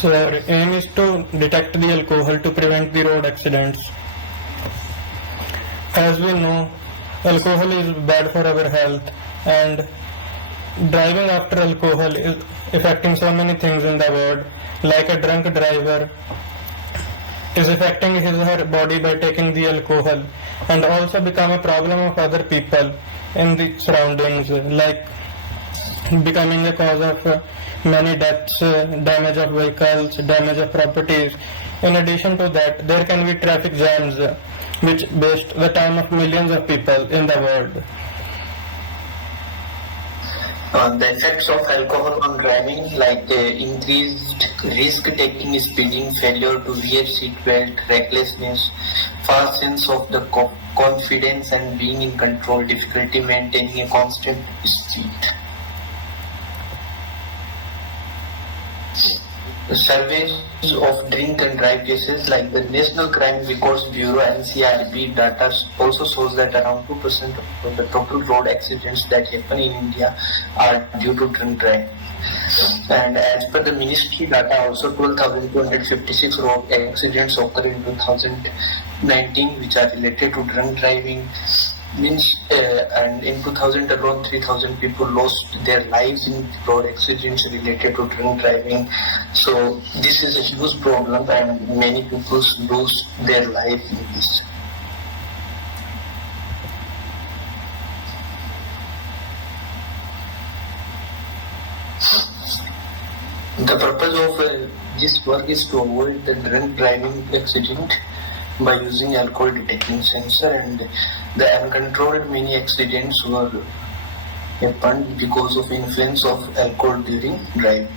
So our aim is to detect the alcohol to prevent the road accidents. As we know, alcohol is bad for our health, and driving after alcohol is affecting so many things in the world. Like a drunk driver is affecting his or her body by taking the alcohol, and also become a problem of other people in the surroundings, like becoming a cause of many deaths, damage of vehicles, damage of properties. In addition to that, there can be traffic jams which waste the time of millions of people in the world. The effects of alcohol on driving, like increased risk-taking, speeding, failure to wear seatbelt, recklessness, false sense of the confidence and being in control, difficulty maintaining a constant speed. The surveys of drink and drive cases, like the National Crime Records Bureau (NCRB) data also shows that around 2% of the total road accidents that happen in India are due to drink driving. And as per the ministry data, also 12,256 road accidents occurred in 2019, which are related to drunk driving. And in 2000 alone, 3,000 people lost their lives in road accidents related to drunk driving. So this is a huge problem, and many people lose their life in this. The purpose of this work is to avoid the drunk driving accident by using alcohol detection sensor, and the uncontrolled many accidents were happened because of influence of alcohol during driving.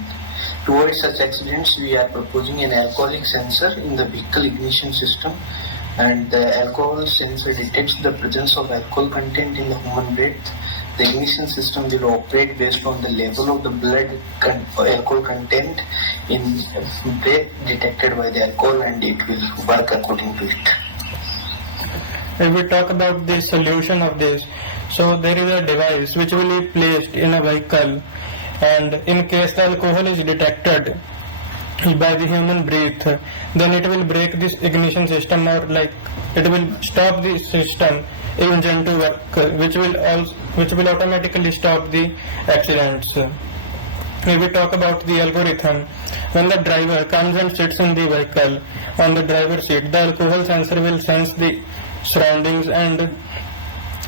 To avoid such accidents, we are proposing an alcoholic sensor in the vehicle ignition system, and the alcohol sensor detects the presence of alcohol content in the human breath. The ignition system will operate based on the level of the blood alcohol content in breath detected by the alcohol, and it will work according to it. If we talk about the solution of this, so there is a device which will be placed in a vehicle, and in case the alcohol is detected by the human breath, then it will break this ignition system, or like it will stop the system engine to work, which will automatically stop the accidents. If we talk about the algorithm, when the driver comes and sits in the vehicle on the driver's seat, the alcohol sensor will sense the surroundings and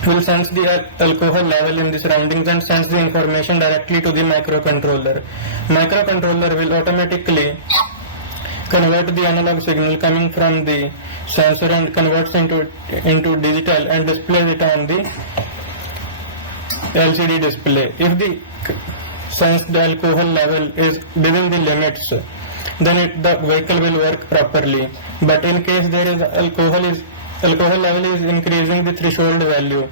will sense the alcohol level in the surroundings and sends the information directly to the microcontroller. Microcontroller will automatically convert the analog signal coming from the sensor and converts into digital and displays it on the LCD display. If the sensed alcohol level is within the limits, then the vehicle will work properly. But in case there is alcohol level is increasing the threshold value,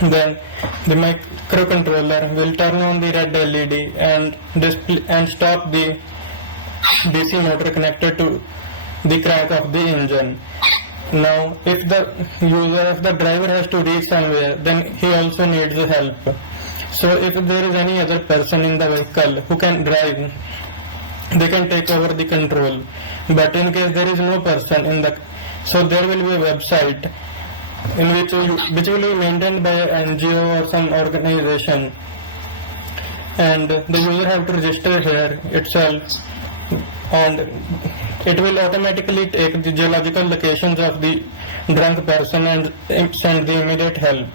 then the microcontroller will turn on the red LED and stop the DC motor connected to the crank of the engine. Now, if the driver has to reach somewhere, then he also needs help. So if there is any other person in the vehicle who can drive, they can take over the control. But in case there is no person so there will be a website in which will be maintained by an NGO or some organization, and the user have to register here itself, and it will automatically take the geological locations of the drunk person and send the immediate help.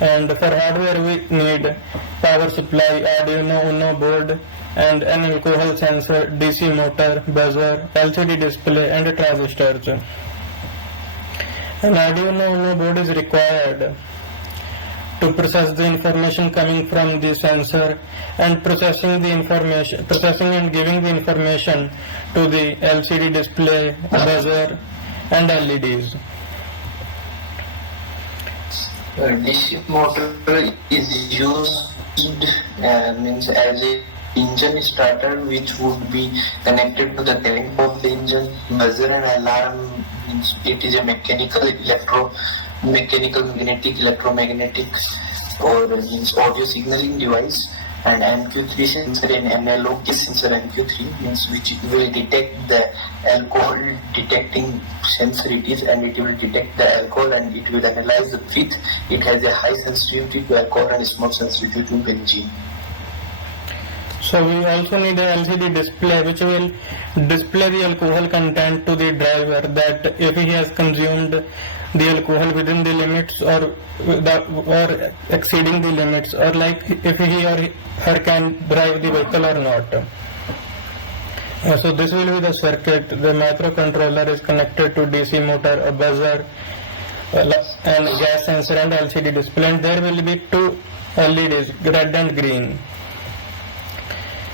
And for hardware we need power supply, Arduino Uno board, and an alcohol sensor, DC motor, buzzer, LCD display, and transistors. An Arduino Uno board is required to process the information coming from the sensor and processing and giving the information to the LCD display, buzzer, and LEDs. DC motor is used as a engine starter, which would be connected to the current of the engine. Buzzer and alarm means it is a mechanical, magnetic, electromagnetic or means audio signaling device, and MQ3 sensor and analog sensor. MQ3 means which will detect the alcohol detecting sensor it is, and it will detect the alcohol and it will analyze the breath. It has a high sensitivity to alcohol and small sensitivity to benzene. So we also need a LCD display which will display the alcohol content to the driver, that if he has consumed the alcohol within the limits or exceeding the limits, or like if he or her can drive the vehicle or not. So this will be the circuit. The microcontroller is connected to DC motor, a buzzer, and gas sensor and LCD display, and there will be two LEDs, red and green.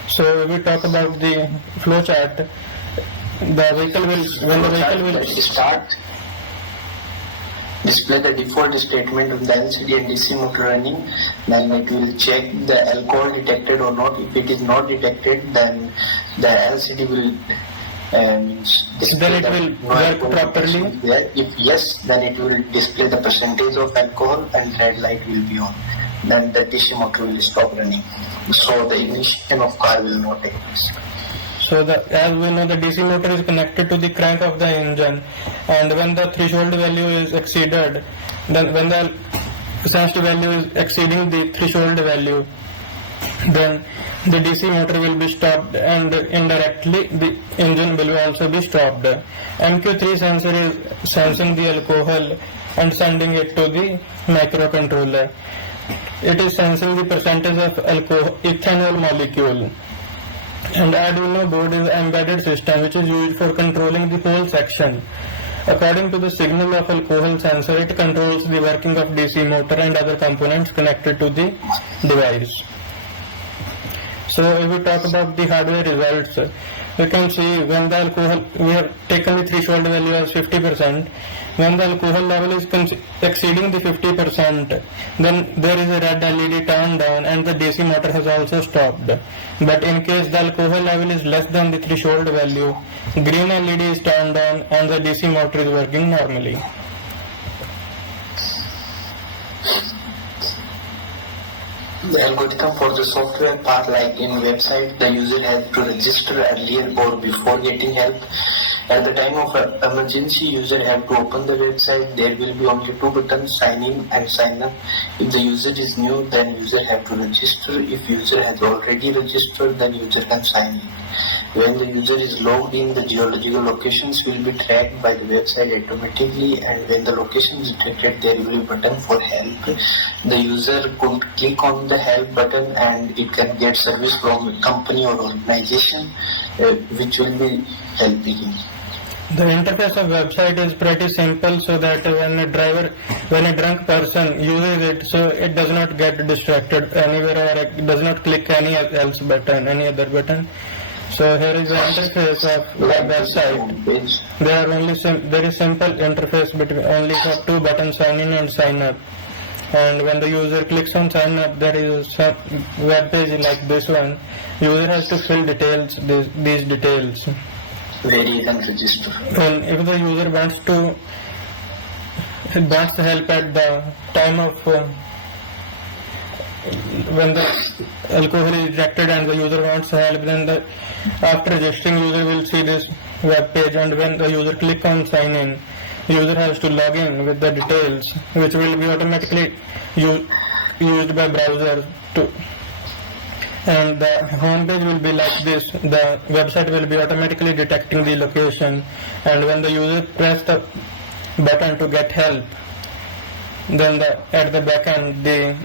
So we talk about the flow chart. The vehicle will, when the vehicle will start, display the default statement of the LCD and DC motor running, then it will check the alcohol detected or not. If it is not detected, then the LCD will then it will work properly. If yes, then it will display the percentage of alcohol and red light will be on. Then the DC motor will stop running. So the ignition of car will not take place. So as we know, the DC motor is connected to the crank of the engine, and when the threshold value is exceeded, then when the sensed value is exceeding the threshold value, then the DC motor will be stopped, and indirectly the engine will also be stopped. MQ3 sensor is sensing the alcohol and sending it to the microcontroller. It is sensing the percentage of alcohol, ethanol molecule. And Arduino board is an embedded system which is used for controlling the whole section. According to the signal of alcohol sensor, it controls the working of DC motor and other components connected to the device. So if we talk about the hardware results, we can see when the alcohol, we have taken the threshold value as 50%. When the alcohol level is exceeding the 50%, then there is a red LED turned on and the DC motor has also stopped. But in case the alcohol level is less than the threshold value, green LED is turned on and the DC motor is working normally. The algorithm for the software part, like in website, the user has to register earlier or before getting help. At the time of emergency, user have to open the website. There will be only two buttons, sign in and sign up. If the user is new, then user have to register. If user has already registered, then user can sign in. When the user is logged in, the geological locations will be tracked by the website automatically, and when the location is detected, there will be a button for help. The user could click on the help button and it can get service from a company or organization which will be helping him. The interface of website is pretty simple, so that when a drunk person uses it, so it does not get distracted anywhere or it does not click any other button. So here is the interface of the website. There is simple interface between only for two buttons, sign in and sign up. And when the user clicks on sign up, there is a web page like this one. User has to fill these details. Where he can register. And if the user wants help at the time of when the alcohol is detected and the user wants help, then after registering, user will see this web page, and when the user click on sign in, user has to log in with the details, which will be automatically used by browser too. And the home page will be like this. The website will be automatically detecting the location, and when the user press the button to get help, then at the back end the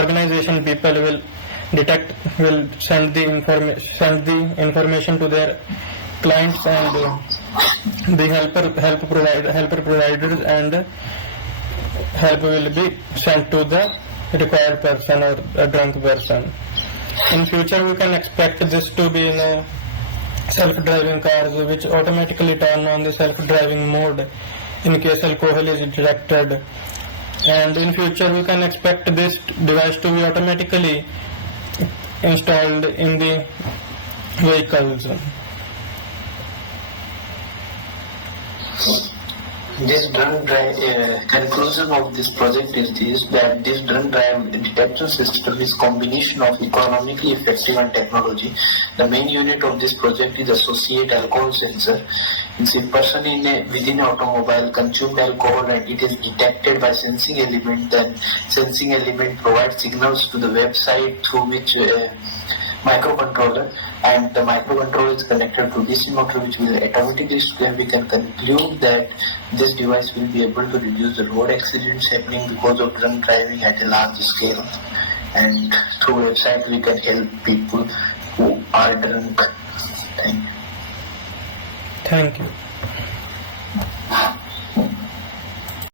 organization people will send the information to their clients, and the helper providers, and help will be sent to the required person or a drunk person. In future, we can expect this to be in self-driving cars, which automatically turn on the self-driving mode in case alcohol is detected. And in future, we can expect this device to be automatically installed in the vehicles. This drunk drive conclusion of this project is this, that this drunk drive detection system is combination of economically effective and technology. The main unit of this project is associate alcohol sensor. If a person within automobile consumed alcohol and it is detected by sensing element, then sensing element provides signals to the website through which microcontroller, and the microcontroller is connected to DC motor, which will automatically scan. We can conclude that this device will be able to reduce the road accidents happening because of drunk driving at a large scale, and through website we can help people who are drunk. Thank you. Thank you.